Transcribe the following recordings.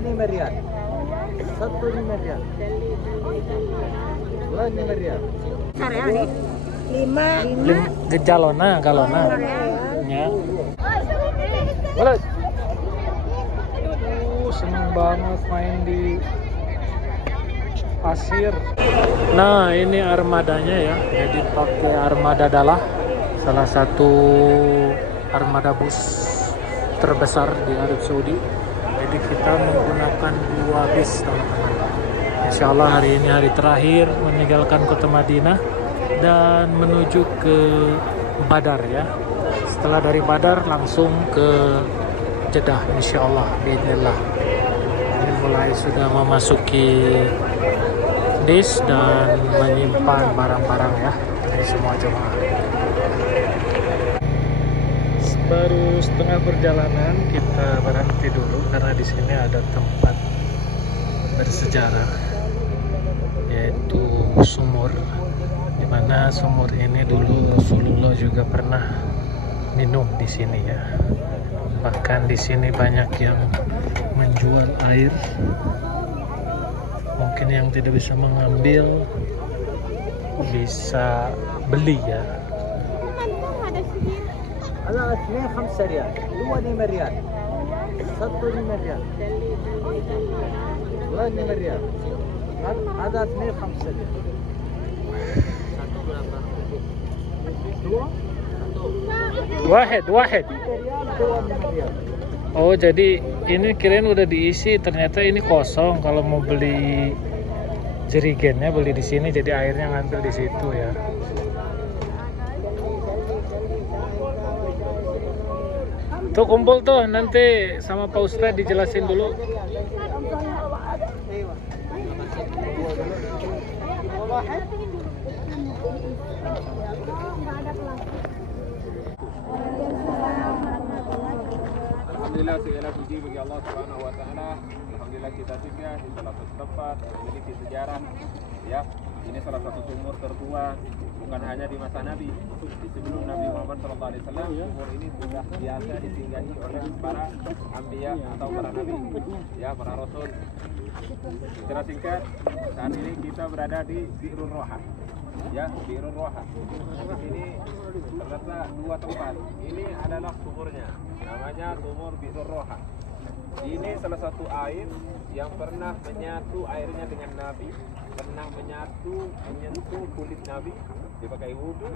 5 ريال 1 ريال والله 5 ريال galona ya. Boleh. Seneng banget main di pasir. Nah, ini armadanya ya. Jadi pakai armada Dalah, salah satu armada bus terbesar di Arab Saudi. Jadi kita menggunakan 2 bis, teman-teman. Insya Allah hari ini hari terakhir meninggalkan kota Madinah dan menuju ke Badar ya. Setelah dari Badar langsung ke Jeddah, insya Allah, bismillah. Ini mulai sudah memasuki dis dan menyimpan barang-barang ya. Ini semua jemaah. Baru setengah perjalanan kita berhenti dulu karena di sini ada tempat bersejarah, yaitu sumur. Di mana sumur ini dulu Rasulullah juga pernah minum di sini ya. Bahkan di sini banyak yang menjual air. Mungkin yang tidak bisa mengambil bisa beli ya. Ada 5 ريال 2 ريال 1 ريال والله 5 ريال ada 5 ريال. Wahid. Oh, jadi ini kirain udah diisi, ternyata ini kosong. Kalau mau beli jerigennya beli di sini, jadi airnya ngambil di situ ya. Tuh kumpul tuh, nanti sama Pak Ustadz dijelasin dulu. Alhamdulillah segala puji bagi Allah Subhanahu wa taala. Alhamdulillah kita singgah di salah satu tempat yang memiliki sejarah ya. Ini salah satu sumur tertua bukan hanya di masa Nabi, di sebelum Nabi Muhammad SAW. Sumur ini sudah biasa disinggahi oleh para anbiya atau para nabi ya, para rasul. Secara singkat, saat ini kita berada di Bi'rul Roha ya, Bi'rul Roha. Di sini terdapat 2 tempat. Ini adalah sumurnya, namanya sumur Bi'rul Roha. Ini salah satu air yang pernah menyatu airnya dengan Nabi, pernah menyentuh kulit Nabi, dipakai wudhu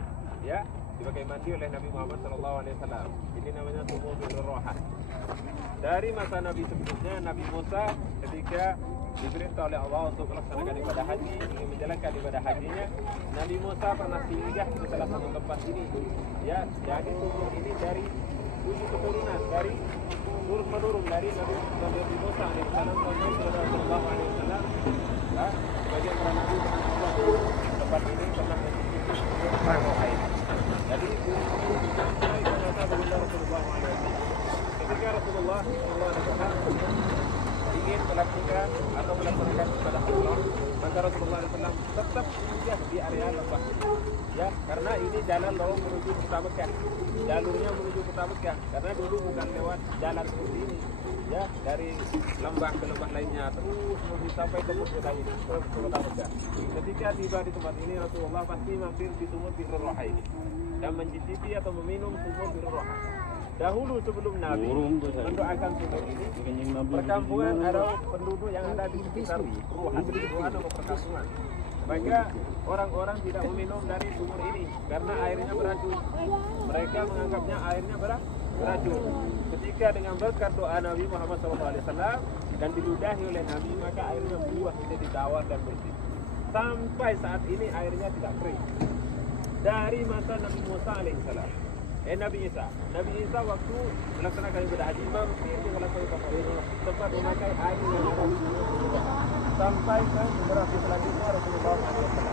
ya, dipakai mandi oleh Nabi Muhammad SAW. Ini namanya sumur Bi'rul Roha. Dari masa Nabi sebelumnya, Nabi Musa ketika diperintah oleh Allah untuk melaksanakan ibadah haji, ingin menjalankan ibadah hajinya, Nabi Musa pernah singgah di salah satu tempat ini ya. Jadi sumur ini dari 7 keturunan, dari turun menurun dari Nabi Musa alaihissalam sampai kepada Rasulullah alaihissalam ya. Sebagian para nabi tempat ini pernah mencicipi air. Jadi ternyata baginda Rasulullah alaihissalam, ketika Rasulullah ingin melakukan atau melaksanakan ibadah umrah, maka Rasulullah SAW tetap singgah di area lembah ya, karena ini jalan lorong menuju kota Mekah, jalurnya menuju kota Mekah, karena dulu bukan lewat jalan seperti ini ya, dari lembah ke lembah lainnya terus menuju sampai ke kota ini, ke kota Mekah. Ketika tiba di tempat ini, Rasulullah pasti mampir di sumur Bi'rul Roha ini dan mencicipi atau meminum sumur Bi'rul Roha. Dahulu sebelum Nabi mendoakan sumur ini, perkampungan atau penduduk yang ada di sekitar Roha atau perkampungan, maka orang-orang tidak meminum dari sumur ini karena airnya beracun. Mereka menganggapnya airnya beracun. Ketika dengan berkat doa Nabi Muhammad SAW dan diludahi oleh Nabi, maka airnya berubah menjadi tawar dan bersih. Sampai saat ini airnya tidak kering. Dari masa Nabi Musa alaihissalam, Nabi Isa waktu melaksanakan ibadah haji mampir di salah satu tempat memakai air yang ada di sumur sampai ke generasi selanjutnya Rasulullah SAW.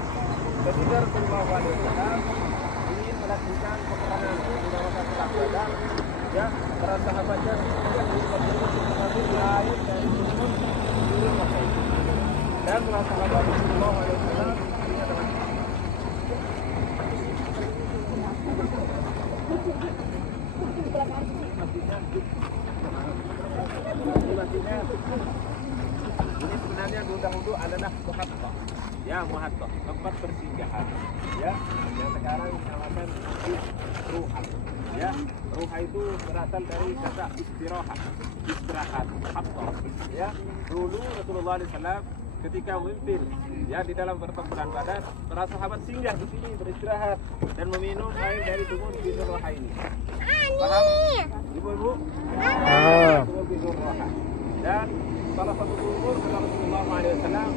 Ketika Rasulullah SAW ingin melakukan peperangan di kawasan Perang Badar, ya, para sahabatnya sudah mengambil air dari sumur dan para sahabat Rasulullah SAW dinyatakan masjidnya namanya gudang wudhu adalah muhattah. Ya, muhattah, tempat persinggahan. Ya, yang sekarang dinamakan Masjid Ruha. Ya, Ruha itu berasal dari kata istirahat, istirahat, muhattah. Ya, dulu Rasulullah SAW ketika memimpin ya di dalam pertempuran Badar, para sahabat singgah di sini beristirahat dan meminum air dari sumur Bidur Roha ini. Paham? Ibu-ibu? Bidur Roha. Dan salah satu sumur kata Rasulullah SAW,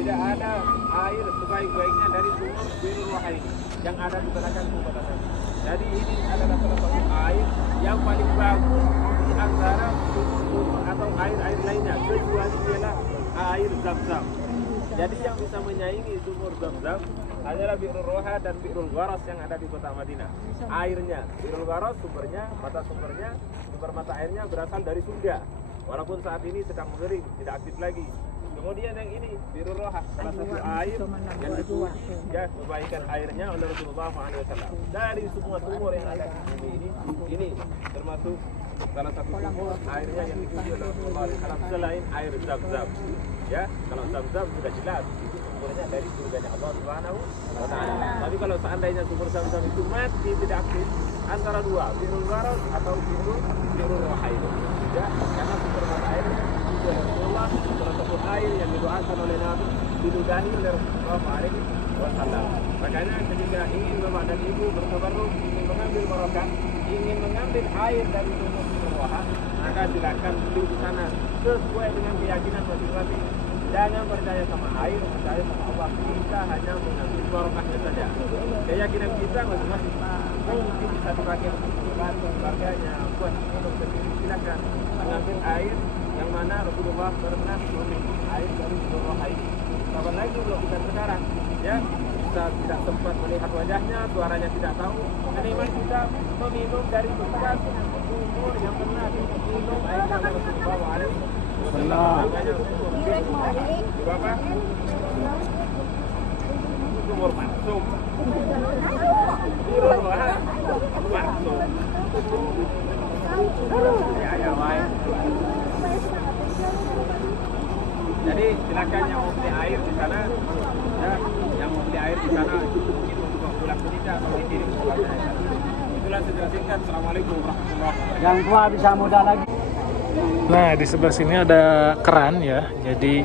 tidak ada air sebaik-baiknya dari sumur Bidur Roha ini yang ada di belakang kubah tadi. Jadi ini adalah salah satu air yang paling bagus di antara sumur atau air-air lainnya, kecuali ialah air Zam-Zam. Jadi yang bisa menyaingi sumur Zam-Zam adalah Bi'rul Roha dan Bi'rul Gharas yang ada di kota Madinah. Airnya, Bi'rul Gharas sumber mata airnya berasal dari surga. Walaupun saat ini sedang mengering, tidak aktif lagi. Kemudian yang ini Bi'rul Roha, salah satu air yang dipuji ya kebaikan airnya oleh Rasulullah SAW. Dari semua sumur yang ada di bumi ini termasuk salah satu sumur airnya yang dipuji oleh Rasulullah SAW selain air Zam-Zam. Ya, kalau Zam-Zam sudah jelas itu sumbernya dari surganya Allah Subhanahu wa Ta'ala. Tapi kalau seandainya sumur Zam-Zam itu mati tidak aktif, antara dua, Bi'rul Gharas atau Bi'rul Roha ini. Ya, karena sumber mata air dipuji oleh Rasulullah, salah satu air yang didoakan oleh Nabi, diludahi oleh Rasulullah SAW. Makanya ketika ingin bapak dan ibu bertabarruk, ingin mengambil barokah, ingin mengambil air dari sumur Roha, maka silakan beli di sana sesuai dengan keyakinan masing-masing. Jangan percaya sama air, percaya sama Allah. Kita hanya mengambil barokahnya saja. Keyakinan kita masing-masing. Mungkin bisa dipakai untuk keluarganya, buat minum sendiri. Silakan mengambil air yang mana Rasulullah pernah meminum air dari sumur Roha ini. Kapan lagi belum kita sekarang, ya kita tidak sempat melihat wajahnya, suaranya tidak tahu. Minimal kita meminum dari bekas sumur yang pernah diminum air dari Rasulullah SAW. Bapak, sumur maksum. Bi'rul Roha maksum. Ya baik. Jadi silakan yang mau beli air di sana, ya, yang mau beli air di sana mungkin untuk pulang ke Indonesia atau dikirim ke keluarga. Itulah secara singkat. Assalamualaikum warahmatullahi wabarakatuh. Yang tua bisa muda lagi. Nah, di sebelah sini ada keran ya. Jadi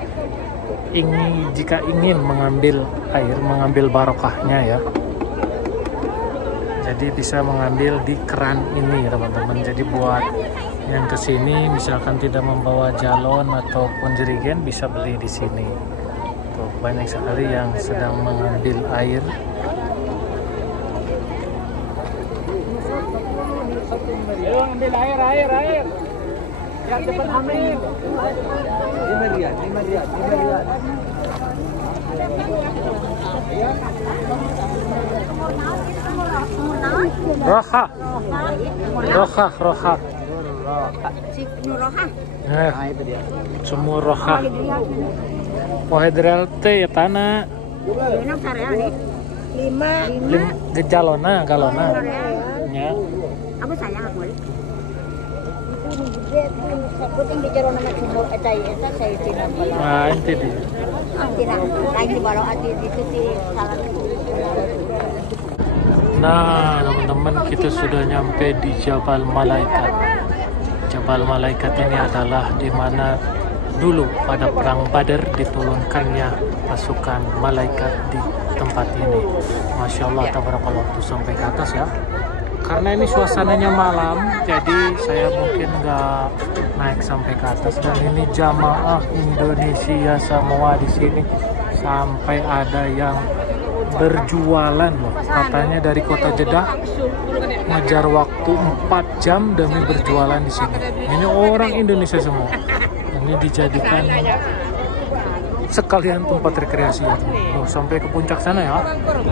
jika ingin mengambil air, mengambil barokahnya ya. Jadi bisa mengambil di keran ini teman-teman. Jadi buat yang kesini misalkan tidak membawa galon ataupun jerigen, bisa beli di sini. Tuh, banyak sekali yang sedang mengambil air. Ayo ambil air. Biar cepat hamil. 5 riyal. Roha. Itu dia. Sumur Roha. Pohedrel teh ya tanah. 5 Galona. Ya. apa sayang aku puting di jero nama sumur etai eta saya tina Nah, itu dia. tina lain di bawah ati itu di salah. Nah, teman-teman, kita sudah nyampe di Jabal Malaikat. Jabal Malaikat ini adalah di mana dulu pada perang Badar diturunkannya pasukan malaikat di tempat ini. Masya Allah, tabarakallah, tuh sampai ke atas ya. Karena ini suasananya malam, jadi saya mungkin nggak naik sampai ke atas. Dan ini jamaah Indonesia semua di sini, sampai ada yang berjualan loh. Katanya dari kota Jeddah ngejar waktu 4 jam demi berjualan di sini. Ini orang Indonesia semua. Ini dijadikan sekalian tempat rekreasi ya. Loh, sampai ke puncak sana ya.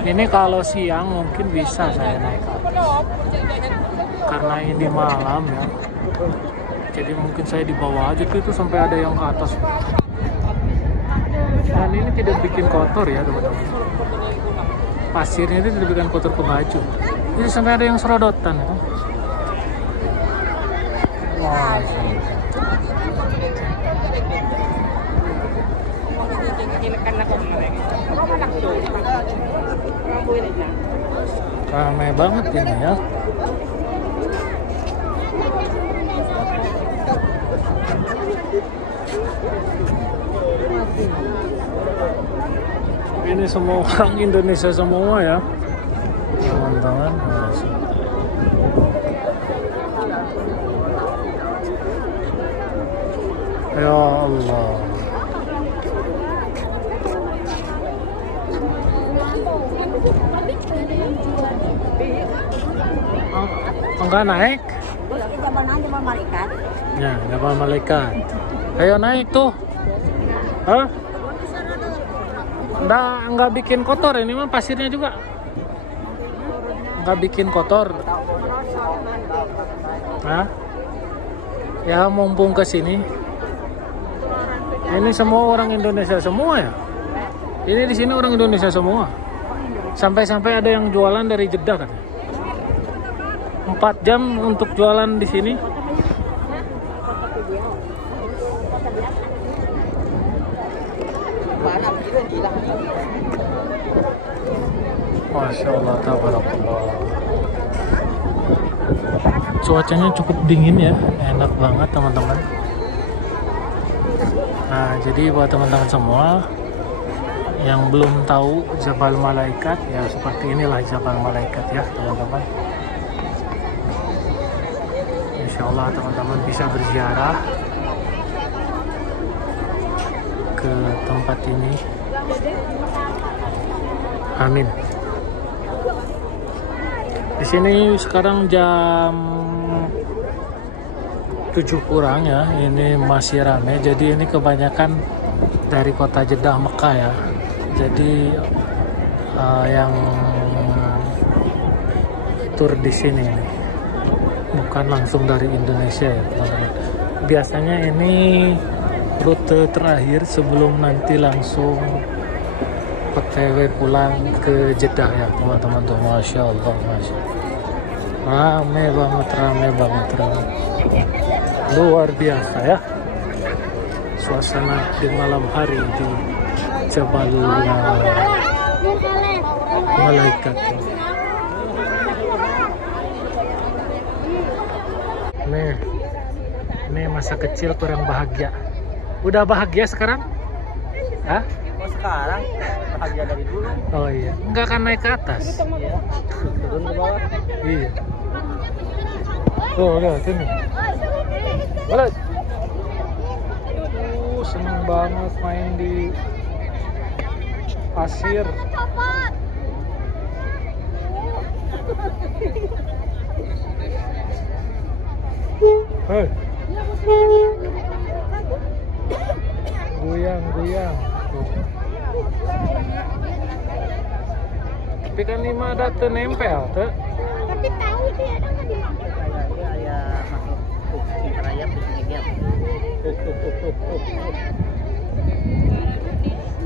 Ini kalau siang mungkin bisa saya naik ke atas. Karena ini malam ya. Jadi mungkin saya di bawah aja tuh, itu sampai ada yang ke atas. Dan ini tidak bikin kotor ya teman-teman. Pasirnya itu tidak bikin kotor ke baju. Jadi sampai ada yang serodotan ya. Wah. Ramai banget ini ya. Ini semua orang Indonesia semua ya, teman-teman. Ya Allah. Enggak naik? Jaman malaikat. Ya, Jabal Malaikat. Ayo naik tuh. Hah? Nggak bikin kotor ini mah pasirnya juga. Nggak bikin kotor. Hah? Ya mumpung ke sini. Ini semua orang Indonesia semua ya. Ini di sini orang Indonesia semua. Sampai-sampai ada yang jualan dari Jeddah kan. 4 jam untuk jualan di sini. Masya Allah, tabarakallah. Cuacanya cukup dingin ya, enak banget teman-teman. Nah, jadi buat teman-teman semua yang belum tahu Jabal Malaikat, ya seperti inilah Jabal Malaikat ya teman-teman. Insya Allah teman-teman bisa berziarah ke tempat ini. Amin. Di sini sekarang jam 7 kurang ya, ini masih ramai. Jadi ini kebanyakan dari kota Jeddah, Mekah ya. Jadi yang tur di sini bukan langsung dari Indonesia ya teman-teman. Biasanya ini rute terakhir sebelum nanti langsung OTW pulang ke Jeddah ya teman-teman tuh. Masya Allah, Masya Allah. Rame banget. Luar biasa ya suasana di malam hari di Jabal Malaikat. Nih, ini masa kecil kurang bahagia. Udah bahagia sekarang? Hah? Oh sekarang bahagia dari dulu. Oh iya, enggak kan naik ke atas? Iya. Turun ke bawah. Iya. Tuh, lihat sini. Balik. Seneng banget main di pasir. Hei. Goyang. Tapi kan lima ada nempel tuh. Tapi tahu itu ya ada nggak di mana? Iya masuk rayap di sini dia.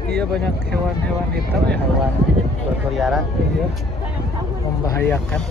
Iya banyak hewan-hewan hitam ya. Hewan berkeliaran. Iya. Membahayakan.